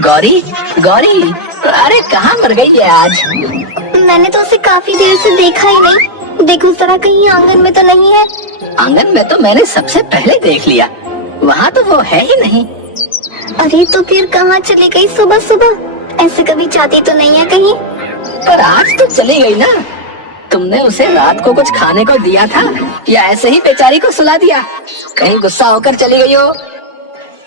गौरी, गौरी, अरे कहाँ मर गई है आज? मैंने तो उसे काफी देर से देखा ही नहीं। देखो जरा कहीं आंगन में तो नहीं है। आंगन में तो मैंने सबसे पहले देख लिया, वहाँ तो वो है ही नहीं। अरे तो फिर कहाँ चली गई सुबह सुबह? ऐसे कभी जाती तो नहीं है कहीं? पर आज तो चली गई ना। तुमने उसे रात को कुछ खाने को दिया था या ऐसे ही बेचारी को सुला दिया? कहीं गुस्सा होकर चली गई हो?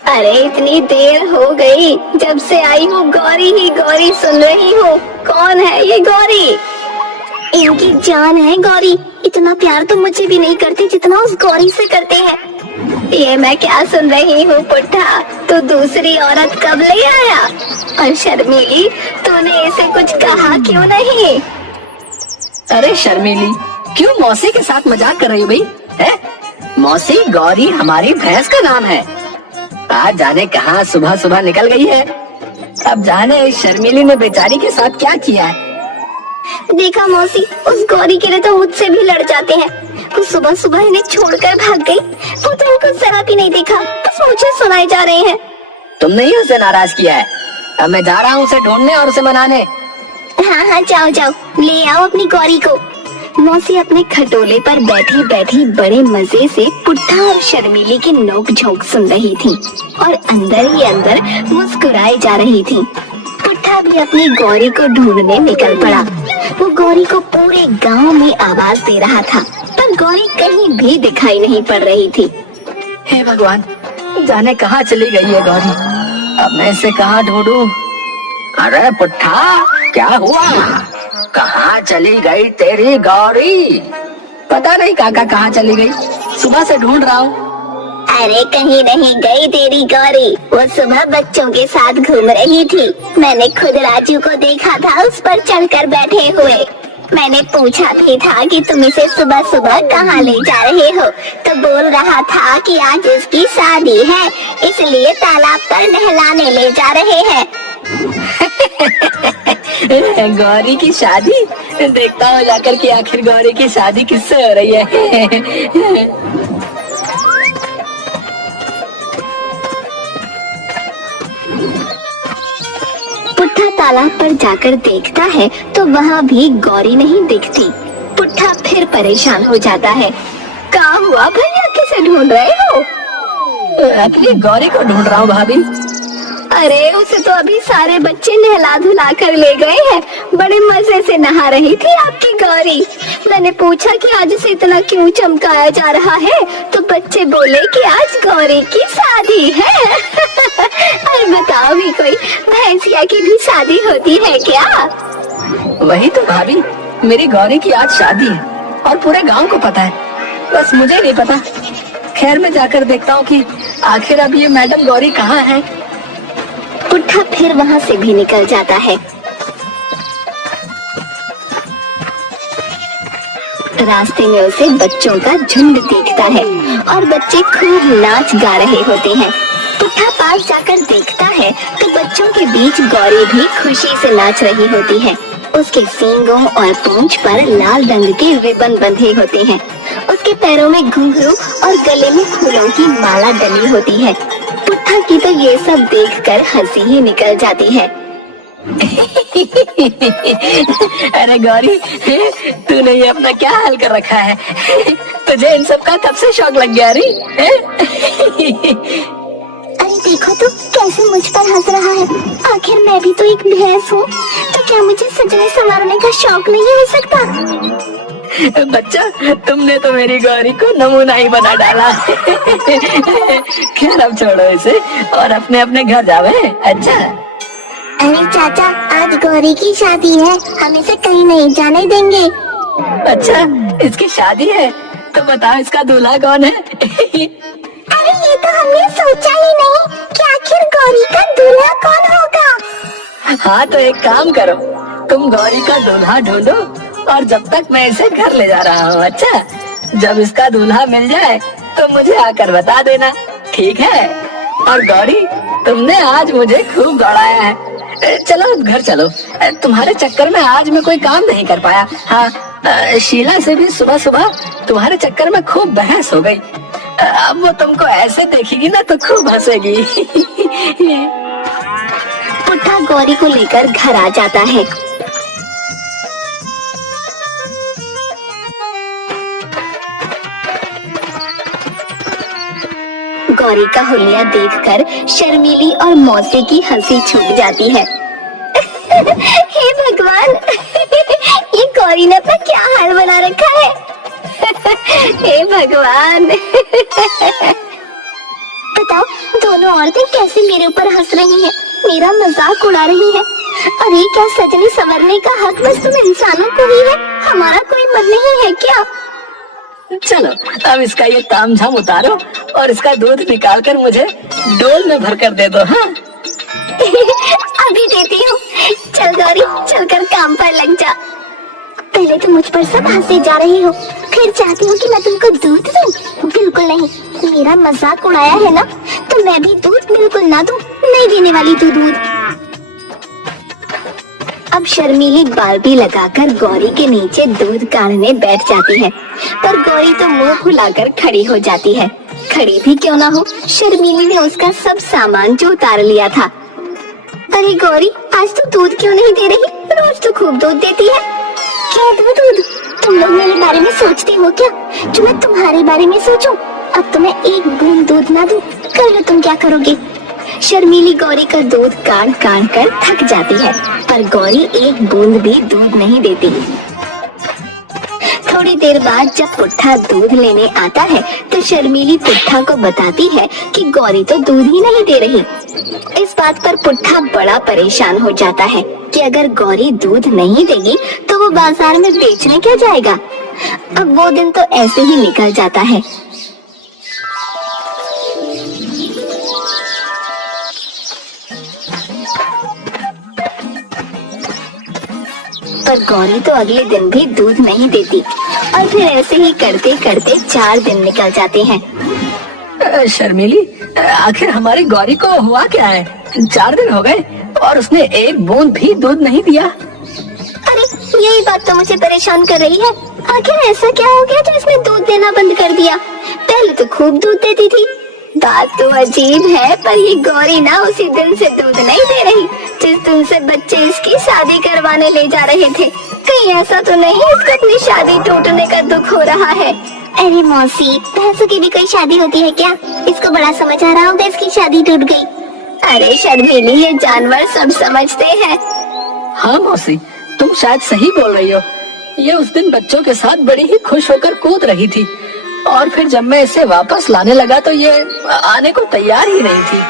अरे इतनी देर हो गई जब से आई हूँ, गौरी ही गौरी सुन रही हूँ। कौन है ये गौरी? इनकी जान है गौरी। इतना प्यार तो मुझे भी नहीं करते जितना उस गौरी से करते हैं। ये मैं क्या सुन रही हूँ पुट्ठा? तो दूसरी औरत कब ले आया? और शर्मीली, तूने इसे कुछ कहा क्यों नहीं? अरे शर्मीली, क्यों मौसी के साथ मजाक कर रही हो भाई? है? मौसी गौरी हमारी भैंस का नाम है। आज जाने कहाँ सुबह सुबह निकल गई है। अब जाने इस शर्मीली ने बेचारी के साथ क्या किया है। देखा मौसी, उस गौरी के लिए तो मुझसे भी लड़ जाते हैं। वो सुबह सुबह इन्हें छोड़कर भाग गई। वो तो उनको जरा भी नहीं देखा, बस मुझे सुनाए जा रहे हैं। तुमने ही उसे नाराज किया है। अब मैं जा रहा हूँ उसे ढूंढने और उसे मनाने। हाँ हाँ जाओ जाओ, ले आओ अपनी गौरी को। मौसी अपने खटोले पर बैठी बैठी बड़े मजे से पुट्ठा और शर्मीली की नोक झोंक सुन रही थी और अंदर ही अंदर मुस्कुराए जा रही थी। पुट्ठा भी अपनी गौरी को ढूंढने निकल पड़ा। वो गौरी को पूरे गांव में आवाज दे रहा था, पर गौरी कहीं भी दिखाई नहीं पड़ रही थी। हे भगवान, जाने कहाँ चली गई है गौरी। अब मैं इसे कहाँ ढूंढूं? अरे पुट्ठा, क्या हुआ? कहाँ चली गई तेरी गौरी? पता नहीं काका कहाँ चली गई, सुबह से ढूंढ रहा हूँ। अरे कहीं नहीं गई तेरी गौरी, वो सुबह बच्चों के साथ घूम रही थी। मैंने खुद राजू को देखा था उस पर चढ़कर बैठे हुए। मैंने पूछा भी था कि तुम इसे सुबह सुबह कहाँ ले जा रहे हो, तो बोल रहा था कि आज उसकी शादी है, इसलिए तालाब पर नहलाने ले जा रहे हैं। गौरी की शादी? देखता हूँ जाकर कि आखिर गौरी की शादी किससे हो रही है। पुट्ठा तालाब पर जाकर देखता है तो वहाँ भी गौरी नहीं दिखती। पुट्ठा फिर परेशान हो जाता है। क्या हुआ भैया, किसे ढूंढ रहे हो? अपनी गौरी को ढूंढ रहा हूँ भाभी। अरे उसे तो अभी सारे बच्चे नहला धुला कर ले गए हैं। बड़े मजे से नहा रही थी आपकी गौरी। मैंने पूछा कि आज उसे इतना क्यों चमकाया जा रहा है, तो बच्चे बोले कि आज गौरी की शादी है। अरे बताओ भी, कोई भैंसिया की भी शादी होती है क्या? वही तो भाभी, मेरी गौरी की आज शादी है और पूरे गांव को पता है, बस मुझे नहीं पता। खैर मैं जाकर देखता हूँ कि आखिर अब ये मैडम गौरी कहाँ है। पुट्ठा फिर वहाँ से भी निकल जाता है। रास्ते में उसे बच्चों का झुंड दिखता है और बच्चे खूब नाच गा रहे होते हैं। पुट्ठा पास जाकर देखता है तो बच्चों के बीच गौरी भी खुशी से नाच रही होती है। उसके सींगों और पूंछ पर लाल रंग के रिबन बंधे होते हैं। उसके पैरों में घुंघरू और गले में फूलों की माला डली होती है। पुट्ठा की तो ये सब देखकर हंसी ही निकल जाती है। अरे गौरी, तूने ये अपना क्या हाल कर रखा है? तुझे इन सब का कब से शौक लग गया रे? अरे देखो तो कैसे मुझ पर हंस रहा है। आखिर मैं भी तो एक भैंस हूँ, तो क्या मुझे सजने संवारने का शौक नहीं हो सकता? बच्चा, तुमने तो मेरी गौरी को नमूना ही बना डाला। खैर अब छोड़ो इसे और अपने अपने घर जावे। अच्छा। अरे चाचा, आज गौरी की शादी है, हम इसे कहीं नहीं जाने देंगे। अच्छा, इसकी शादी है तो बताओ इसका दूल्हा कौन है? अरे ये तो हमने सोचा ही नहीं कि आखिर गौरी का दूल्हा कौन होगा। हाँ तो एक काम करो, तुम गौरी का दूल्हा ढूंढो और जब तक मैं इसे घर ले जा रहा हूँ। अच्छा, जब इसका दूल्हा मिल जाए तो मुझे आकर बता देना, ठीक है? और गौरी, तुमने आज मुझे खूब दौड़ाया है। चलो अब घर चलो, तुम्हारे चक्कर में आज मैं कोई काम नहीं कर पाया। हाँ, शीला से भी सुबह सुबह तुम्हारे चक्कर में खूब बहस हो गई। अब वो तुमको ऐसे देखेगी ना तो खूब हंसेगी। पुट्ठा गौरी को लेकर घर आ जाता है। गौरी का हुलिया देखकर शर्मीली और मौसी की हंसी छूट जाती है। हे भगवान, ये गौरी ने अपना क्या हाल बना रखा है। हे भगवान। बताओ, दोनों औरतें कैसे मेरे ऊपर हंस रही हैं, मेरा मजाक उड़ा रही हैं। अरे क्या सजने संवरने का हक बस तुम इंसानों को ही है, हमारा कोई मन नहीं है क्या? चलो अब इसका ये तामझाम उतारो और इसका दूध निकाल कर मुझे डोल में भर कर दे दो। हाँ अभी देती हूँ। चल गौरी, चलकर काम पर लग जा। पहले तो मुझ पर सब हंसे जा रही हो, फिर चाहती हो कि मैं तुमको दूध दूं? बिल्कुल नहीं, मेरा मजाक उड़ाया है ना, तो मैं भी दूध बिल्कुल ना दूं, नहीं देने वाली तू दूध। अब शर्मीली बाल्टी लगाकर गौरी के नीचे दूध काढ़ने बैठ जाती है, पर गौरी तो मुंह फुलाकर खड़ी हो जाती है। खड़ी भी क्यों ना हो, शर्मीली ने उसका सब सामान जो उतार लिया था। अरे गौरी, आज तू दूध क्यों नहीं दे रही? रोज तो खूब दूध देती है। क्या दूध? तुम लोग मेरे बारे में सोचते हो क्या, जो मैं तुम्हारे बारे में सोचूं? अब तो मैं एक बूंद दूध ना दूं, कर लो तुम क्या करोगे? शर्मीली गौरी का दूध काढ़ काढ़ कर थक जाती है, पर गौरी एक बूंद भी दूध नहीं देती। थोड़ी देर बाद जब पुट्ठा दूध लेने आता है तो शर्मीली पुट्ठा को बताती है कि गौरी तो दूध ही नहीं दे रही। इस बात पर पुट्ठा बड़ा परेशान हो जाता है कि अगर गौरी दूध नहीं देगी तो वो बाजार में बेचने क्या जाएगा। अब वो दिन तो ऐसे ही निकल जाता है। पर गौरी तो अगले दिन भी दूध नहीं देती और फिर ऐसे ही करते करते 4 दिन निकल जाते हैं। शर्मीली, आखिर हमारी गौरी को हुआ क्या है? 4 दिन हो गए और उसने एक बूंद भी दूध नहीं दिया। अरे यही बात तो मुझे परेशान कर रही है। आखिर ऐसा क्या हो गया जो इसने दूध देना बंद कर दिया? पहले तो खूब दूध देती थी। बात तो अजीब है, पर ये गौरी ना उसी दिन से दूध नहीं दे रही जिस दिन से बच्चे इसकी शादी करवाने ले जा रहे थे। कहीं ऐसा तो नहीं इसको अपनी शादी टूटने का दुख हो रहा है? अरे मौसी, भैंसों की भी कोई शादी होती है क्या? इसको बड़ा समझ आ रहा होगा इसकी शादी टूट गई। अरे शर्मीली, ये जानवर सब समझते हैं। हाँ मौसी, तुम शायद सही बोल रही हो। ये उस दिन बच्चों के साथ बड़ी ही खुश होकर कूद रही थी और फिर जब मैं इसे वापस लाने लगा तो ये आने को तैयार ही नहीं थी।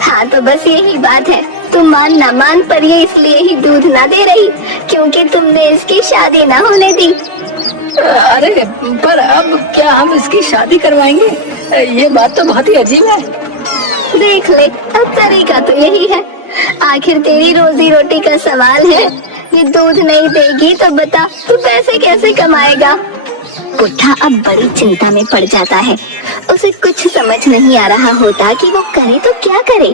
हाँ तो बस यही बात है, तुम मान ना मान पर ये इसलिए ही दूध ना दे रही क्योंकि तुमने इसकी शादी ना होने दी। अरे पर अब क्या हम इसकी शादी करवाएंगे? ये बात तो बहुत ही अजीब है। देख ले, अब तरीका तो यही है। आखिर तेरी रोजी रोटी का सवाल है। ये दूध नहीं देगी तो बता तू पैसे कैसे कमाएगा? पुट्ठा अब बड़ी चिंता में पड़ जाता है। उसे कुछ समझ नहीं आ रहा होता कि वो करे तो क्या करे।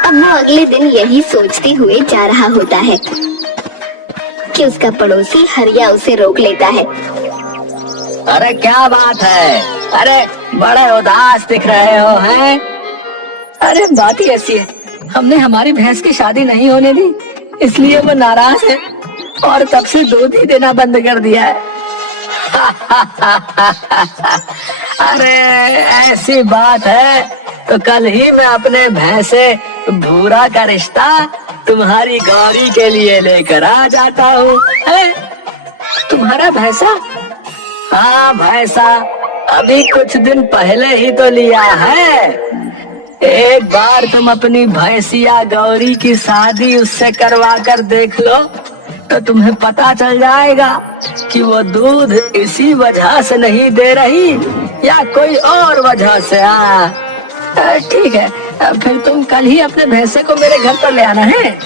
अब वो अगले दिन यही सोचते हुए जा रहा होता है कि उसका पड़ोसी हरिया उसे रोक लेता है। अरे क्या बात है? अरे बड़े उदास दिख रहे हो हैं? अरे बात ही ऐसी है, हमने हमारी भैंस की शादी नहीं होने दी इसलिए वो नाराज है और तब से दूध ही देना बंद कर दिया है। अरे ऐसी बात है तो कल ही मैं अपने भैंसे भूरा का रिश्ता तुम्हारी गौरी के लिए लेकर आ जाता हूँ। तुम्हारा भैंसा? हाँ भैंसा, अभी कुछ दिन पहले ही तो लिया है। एक बार तुम अपनी भैंसिया गौरी की शादी उससे करवा कर देख लो तो तुम्हें पता चल जाएगा कि वो दूध इसी वजह से नहीं दे रही या कोई और वजह से। ठीक है, फिर तुम कल ही अपने भैंसे को मेरे घर पर ले आना है।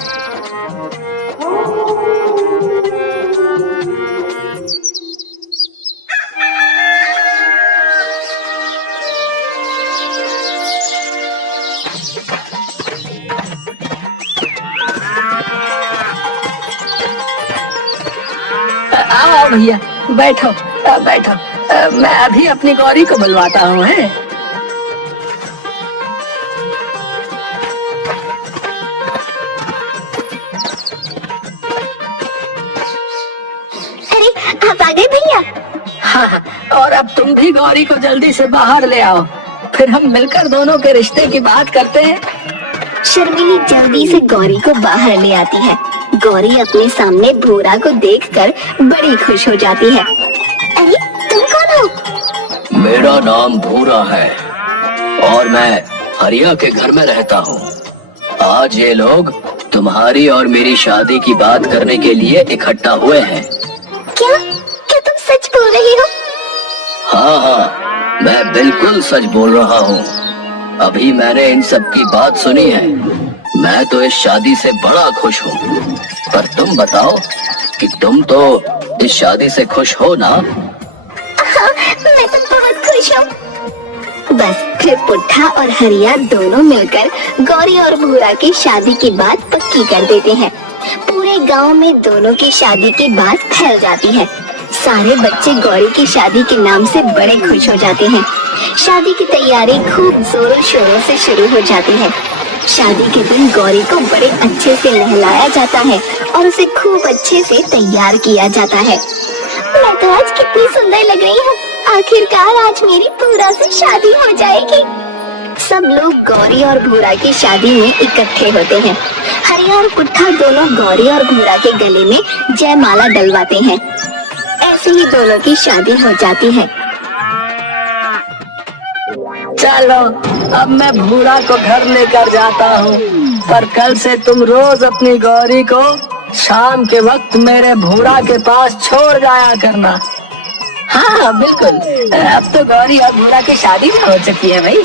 आओ भैया बैठो, बैठो। मैं अभी अपनी गौरी को बुलवाता हूँ। है अरे आप आ गए भैया। हाँ हाँ, और अब तुम भी गौरी को जल्दी से बाहर ले आओ, फिर हम मिलकर दोनों के रिश्ते की बात करते हैं। शर्मिली जल्दी से गौरी को बाहर ले आती है। गौरी अपने सामने भूरा को देखकर बड़ी खुश हो जाती है। अरे तुम कौन हो? मेरा नाम भूरा है और मैं हरिया के घर में रहता हूँ। आज ये लोग तुम्हारी और मेरी शादी की बात करने के लिए इकट्ठा हुए हैं। क्या क्या तुम सच बोल रहे हो? हाँ हाँ, मैं बिल्कुल सच बोल रहा हूँ। अभी मैंने इन सब की बात सुनी है। मैं तो इस शादी से बड़ा खुश हूँ, पर तुम बताओ कि तुम तो इस शादी से खुश हो ना? हाँ, मैं तो बहुत खुश हूँ। बस फिर पुट्ठा और हरिया दोनों मिलकर गौरी और भूरा की शादी की बात पक्की कर देते हैं। पूरे गांव में दोनों की शादी की बात फैल जाती है। सारे बच्चे गौरी की शादी के नाम से बड़े खुश हो जाते हैं। शादी की तैयारी खूब जोरों शोरों से शुरू हो जाती है। शादी के दिन गौरी को बड़े अच्छे से नहलाया जाता है और उसे खूब अच्छे से तैयार किया जाता है। मैं तो आज कितनी सुंदर लग रही हूँ। आखिरकार आज मेरी भूरा से शादी हो जाएगी। सब लोग गौरी और भूरा की शादी में इकट्ठे होते हैं। हरिया और पुट्ठा दोनों गौरी और भूरा के गले में जयमाला डलवाते हैं। ऐसे ही दोनों की शादी हो जाती है। चलो अब मैं भूरा को घर लेकर जाता हूँ, पर कल से तुम रोज अपनी गौरी को शाम के वक्त मेरे भूरा के पास छोड़ जाया करना। हाँ बिल्कुल, अब तो गौरी और भूरा की शादी भी हो चुकी है भाई।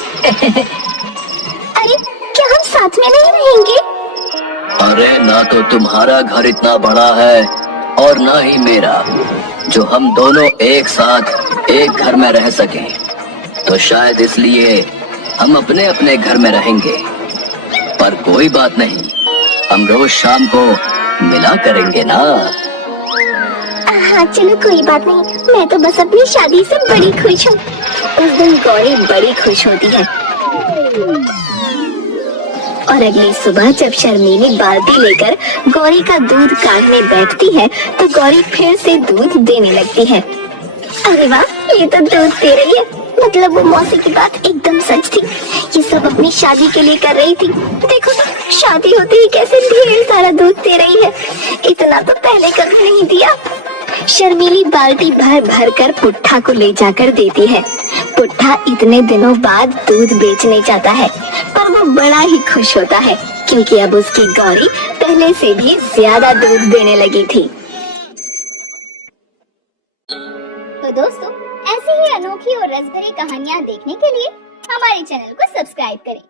अरे क्या हम साथ में नहीं रहेंगे? अरे ना तो तुम्हारा घर इतना बड़ा है और ना ही मेरा, जो हम दोनों एक साथ एक घर में रह सकें। तो शायद इसलिए हम अपने अपने घर में रहेंगे। पर कोई बात नहीं, हम रोज शाम को मिला करेंगे ना। हाँ चलो कोई बात नहीं, मैं तो बस अपनी शादी से बड़ी खुश हूँ। उस दिन गौरी बड़ी खुश होती है और अगली सुबह जब शर्मीली बाल्टी लेकर गौरी का दूध काढ़ने बैठती है तो गौरी फिर से दूध देने लगती है। अरे वाह, ये तो दूध दे रही है। मतलब वो मौसी की बात एकदम सच थी। ये सब अपनी शादी के लिए कर रही थी। देखो तो शादी होते ही कैसे ढेर सारा दूध दे रही है। इतना तो पहले कभी नहीं दिया। शर्मीली बाल्टी भर भर कर पुट्ठा को ले जाकर देती है। पुट्ठा इतने दिनों बाद दूध बेचने जाता है, पर वो बड़ा ही खुश होता है क्योंकि अब उसकी गौरी पहले से भी ज्यादा दूध देने लगी थी। तो दोस्तों, ऐसी ही अनोखी और रसभरी कहानियाँ देखने के लिए हमारे चैनल को सब्सक्राइब करें